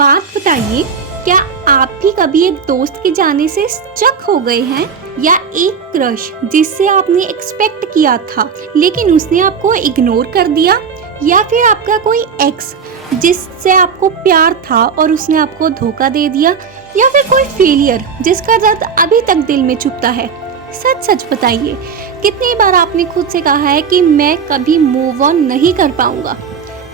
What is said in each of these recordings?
बात बताइए, क्या आप भी कभी एक दोस्त के जाने से स्टक हो गए हैं, या एक क्रश जिससे आपने एक्सपेक्ट किया था लेकिन उसने आपको इग्नोर कर दिया, या फिर आपका कोई एक्स जिससे आपको प्यार था और उसने आपको धोखा दे दिया, या फिर कोई फेलियर जिसका दर्द अभी तक दिल में चुभता है। सच सच बताइए, कितनी बार आपने खुद से कहा है कि मैं कभी मूव ऑन नहीं कर पाऊंगा।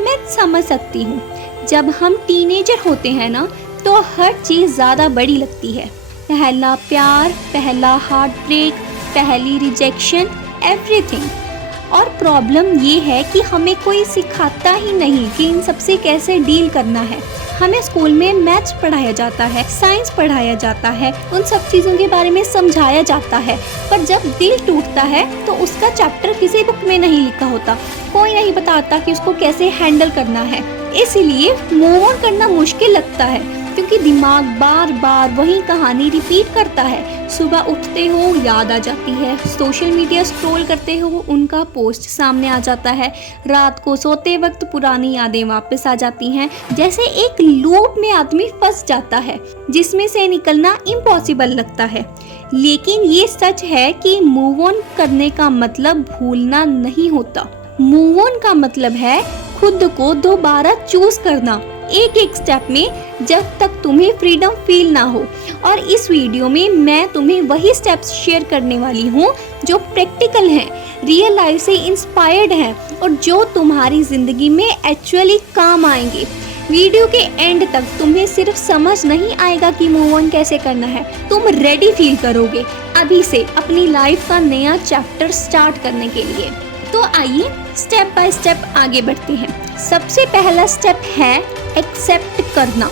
मैं समझ सकती हूँ, जब हम टीनेजर होते हैं ना, तो हर चीज़ ज़्यादा बड़ी लगती है। पहला प्यार, पहला हार्ट ब्रेक, पहली रिजेक्शन, एवरीथिंग। और प्रॉब्लम ये है कि हमें कोई सिखाता ही नहीं कि इन सबसे कैसे डील करना है। हमें स्कूल में मैथ्स पढ़ाया जाता है, साइंस पढ़ाया जाता है, उन सब चीज़ों के बारे में समझाया जाता है, पर जब दिल टूटता है तो उसका चैप्टर किसी बुक में नहीं लिखा होता। कोई नहीं बताता कि उसको कैसे हैंडल करना है। इसीलिए मूव ऑन करना मुश्किल लगता है, क्योंकि दिमाग बार बार वही कहानी रिपीट करता है। सुबह उठते हो याद आ जाती है, सोशल मीडिया स्क्रॉल करते हो उनका पोस्ट सामने आ जाता है, रात को सोते वक्त पुरानी यादें वापस आ जाती हैं। जैसे एक लूप में आदमी फंस जाता है जिसमें से निकलना इम्पॉसिबल लगता है। लेकिन ये सच है कि मूव ऑन करने का मतलब भूलना नहीं होता। मूव ऑन का मतलब है खुद को दोबारा चूज करना, एक एक स्टेप में, जब तक तुम्हें फ्रीडम फील ना हो। और इस वीडियो में मैं तुम्हें वही स्टेप्स शेयर करने वाली हूँ जो प्रैक्टिकल हैं, रियल लाइफ से इंस्पायर्ड हैं और जो तुम्हारी जिंदगी में एक्चुअली काम आएंगे। वीडियो के एंड तक तुम्हें सिर्फ समझ नहीं आएगा कि मूव ऑन कैसे करना है, तुम रेडी फील करोगे अभी से अपनी लाइफ का नया चैप्टर स्टार्ट करने के लिए। तो आइए स्टेप बाय स्टेप आगे बढ़ते हैं। सबसे पहला स्टेप है एक्सेप्ट करना।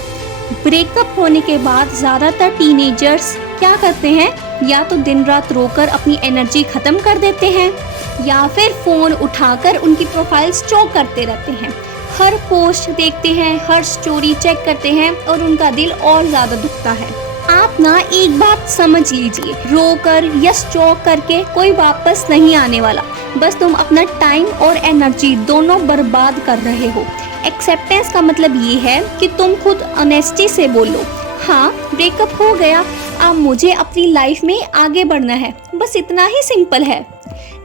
ब्रेकअप होने के बाद ज़्यादातर टीनेजर्स क्या करते हैं, या तो दिन रात रोकर अपनी एनर्जी ख़त्म कर देते हैं, या फिर फ़ोन उठाकर उनकी प्रोफाइल स्टॉक करते रहते हैं। हर पोस्ट देखते हैं, हर स्टोरी चेक करते हैं और उनका दिल और ज़्यादा दुखता है। आप ना एक बात समझ लीजिए, रोकर या स्टॉक करके कोई वापस नहीं आने वाला। बस तुम अपना टाइम और एनर्जी दोनों बर्बाद कर रहे हो। एक्सेप्टेंस का मतलब ये है कि तुम खुद ऑनेस्टी से बोलो, हाँ ब्रेकअप हो गया, अब मुझे अपनी लाइफ में आगे बढ़ना है, बस इतना ही सिंपल है।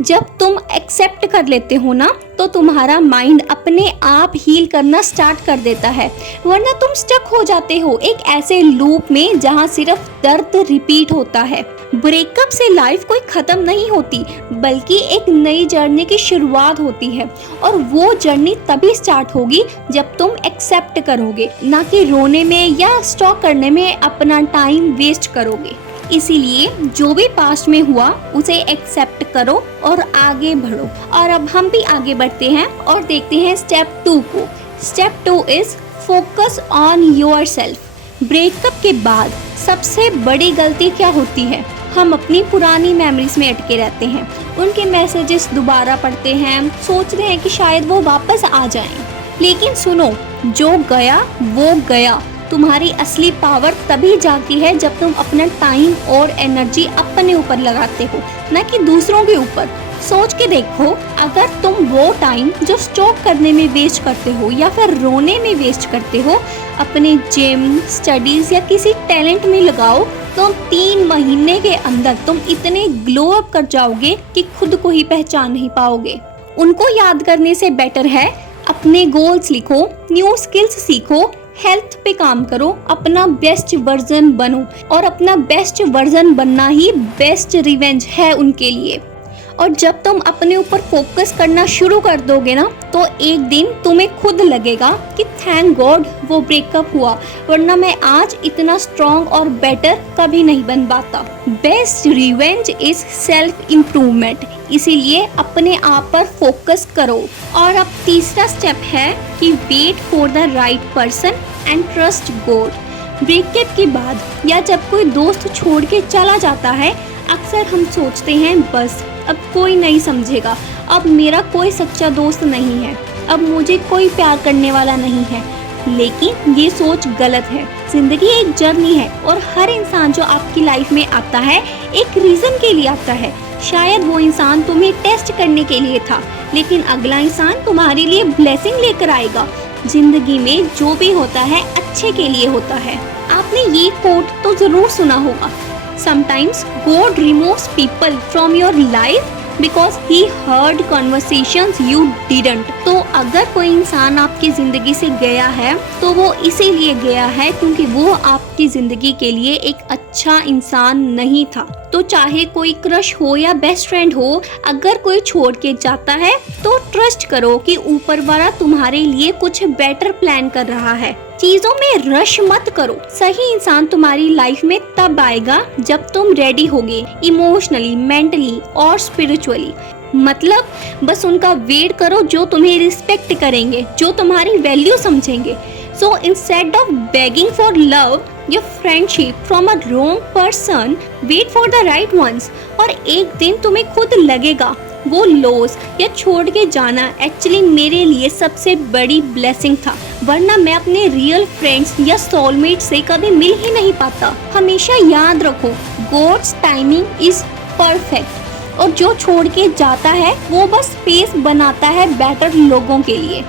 जब तुम एक्सेप्ट कर लेते हो ना, तो तुम्हारा माइंड अपने आप हील करना स्टार्ट कर देता है, वरना तुम स्टक हो जाते हो एक ऐसे लूप में जहाँ सिर्फ दर्द रिपीट होता है। ब्रेकअप से लाइफ कोई ख़त्म नहीं होती, बल्कि एक नई जर्नी की शुरुआत होती है। और वो जर्नी तभी स्टार्ट होगी जब तुम एक्सेप्ट करोगे, ना कि रोने में या स्टॉक करने में अपना टाइम वेस्ट करोगे। इसीलिए जो भी पास्ट में हुआ उसे एक्सेप्ट करो और आगे बढ़ो। और अब हम भी आगे बढ़ते हैं और देखते हैं स्टेप 2 को। Step 2 is focus on yourself. Breakup के बाद सबसे बड़ी गलती क्या होती है, हम अपनी पुरानी मेमोरीज में अटके रहते हैं, उनके मैसेजेस दोबारा पढ़ते हैं, सोचते हैं कि शायद वो वापस आ जाएं। लेकिन सुनो, जो गया वो गया। तुम्हारी असली पावर तभी जाती है जब तुम अपना टाइम और एनर्जी अपने ऊपर लगाते हो, न कि दूसरों के ऊपर। सोच के देखो, अगर तुम वो टाइम जो स्टॉक करने में वेस्ट करते हो या फिर रोने में वेस्ट करते हो, अपने जिम, स्टडीज या किसी टैलेंट में लगाओ, तो 3 महीने के अंदर तुम इतने ग्लो अप कर जाओगे कि खुद को ही पहचान नहीं पाओगे। उनको याद करने से बेटर है अपने गोल्स लिखो, न्यू स्किल्स सीखो, हेल्थ पे काम करो, अपना बेस्ट वर्जन बनो। और अपना बेस्ट वर्जन बनना ही बेस्ट रिवेंज है उनके लिए। और जब तुम अपने ऊपर फोकस करना शुरू कर दोगे ना, तो एक दिन तुम्हें खुद लगेगा कि थैंक गॉड वो ब्रेकअप हुआ, वरना मैं आज इतना स्ट्रॉन्ग और बेटर कभी नहीं बन पाता। Best revenge is self improvement, इसीलिए अपने आप पर फोकस करो। और अब तीसरा स्टेप है कि wait for the right person and trust God. Breakup के बाद या जब कोई दोस्त छोड़ के चला जाता है, अक्सर हम सोचते हैं बस अब कोई नहीं समझेगा, अब मेरा कोई सच्चा दोस्त नहीं है, अब मुझे कोई प्यार करने वाला नहीं है। लेकिन ये सोच गलत है। जिंदगी एक जर्नी है और हर इंसान जो आपकी लाइफ में आता है एक रीजन के लिए आता है। शायद वो इंसान तुम्हें टेस्ट करने के लिए था, लेकिन अगला इंसान तुम्हारे लिए ब्लेसिंग लेकर आएगा। जिंदगी में जो भी होता है अच्छे के लिए होता है। आपने ये कोट तो जरूर सुना होगा, sometimes God removes people from your life because he heard conversations you didn't. तो अगर कोई इंसान आपकी जिंदगी से गया है तो वो इसीलिए गया है क्योंकि वो आपकी जिंदगी के लिए एक अच्छा इंसान नहीं था। तो चाहे कोई क्रश हो या बेस्ट फ्रेंड हो, अगर कोई छोड़ के जाता है तो ट्रस्ट करो कि ऊपर वाला तुम्हारे लिए कुछ बेटर प्लान कर रहा है। चीजों में रश मत करो। सही इंसान तुम्हारी लाइफ में तब आएगा जब तुम रेडी होगे, इमोशनली, मेंटली और स्पिरिचुअली। मतलब बस उनका वेट करो जो तुम्हें रिस्पेक्ट करेंगे, जो तुम्हारी वैल्यू समझेंगे। So instead of begging for love, your friendship from a wrong person, wait for the right ones। और एक दिन तुम्हें खुद लगेगा वो लॉस या छोड़ के जाना एक्चुअली मेरे लिए सबसे बड़ी ब्लेसिंग था, वरना मैं अपने रियल फ्रेंड्स या सोलमेट से कभी मिल ही नहीं पाता। हमेशा याद रखो, गॉड्स टाइमिंग इज परफेक्ट, और जो छोड़ के जाता है वो बस स्पेस बनाता है बेटर लोगों के लिए।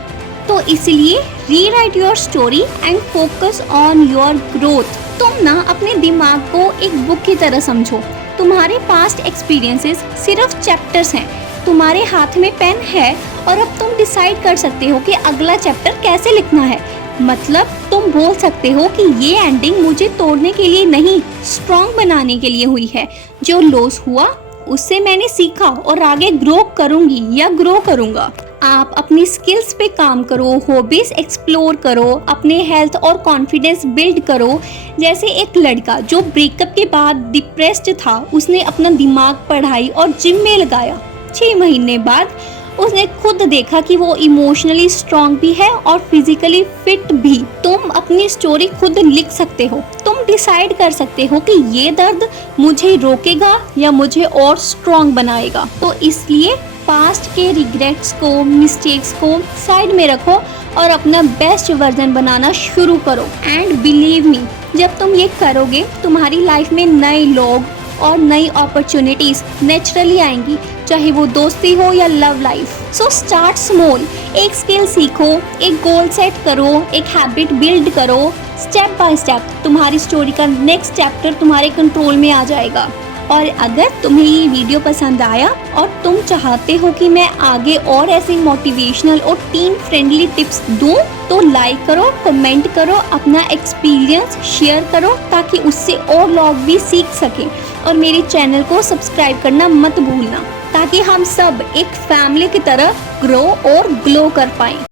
तो इसलिए rewrite your story and focus on your growth. तुम ना अपने दिमाग को एक बुक की तरह समझो। तुम्हारे पास्ट एक्सपीरियंसेस सिर्फ चैप्टर्स हैं। तुम्हारे हाथ में पेन है और अब तुम डिसाइड कर सकते हो कि अगला चैप्टर कैसे लिखना है। मतलब तुम बोल सकते हो कि ये एंडिंग मुझे तोड़ने के लिए नहीं, स्ट्रॉन्ग बनाने के लिए हुई है। जो लॉस हुआ उससे मैंने सीखा और आगे ग्रो करूंगी या ग्रो करूंगा। आप अपनी स्किल्स पे काम करो, हॉबीज एक्सप्लोर करो, अपने हेल्थ और कॉन्फिडेंस बिल्ड करो। जैसे एक लड़का जो ब्रेकअप के बाद डिप्रेस्ड था, उसने अपना दिमाग, पढ़ाई और जिम में लगाया। 6 महीने बाद उसने खुद देखा कि वो इमोशनली स्ट्रॉन्ग भी है और फिजिकली फिट भी। तुम अपनी स्टोरी खुद लिख सकते हो। तुम डिसाइड कर सकते हो कि ये दर्द मुझे रोकेगा या मुझे और स्ट्रॉन्ग बनाएगा। तो इसलिए पास्ट के रिग्रेट्स को, मिस्टेक्स को साइड में रखो और अपना बेस्ट वर्जन बनाना शुरू करो। एंड बिलीव मी, जब तुम ये करोगे तुम्हारी लाइफ में नए लोग और नई अपॉर्चुनिटीज नेचुरली आएंगी, चाहे वो दोस्ती हो या love life. So start small, एक स्किल सीखो, एक गोल सेट करो, एक हैबिट बिल्ड करो। स्टेप बाय स्टेप तुम्हारी स्टोरी का नेक्स्ट चैप्टर तुम्हारे कंट्रोल में आ जाएगा। और अगर तुम्हें ये वीडियो पसंद आया और तुम चाहते हो कि मैं आगे और ऐसे मोटिवेशनल और टीम फ्रेंडली टिप्स दूं, तो लाइक करो, कमेंट करो, अपना एक्सपीरियंस शेयर करो ताकि उससे और लोग भी सीख सकें। और मेरे चैनल को सब्सक्राइब करना मत भूलना ताकि हम सब एक फैमिली की तरह ग्रो और ग्लो कर पाएं।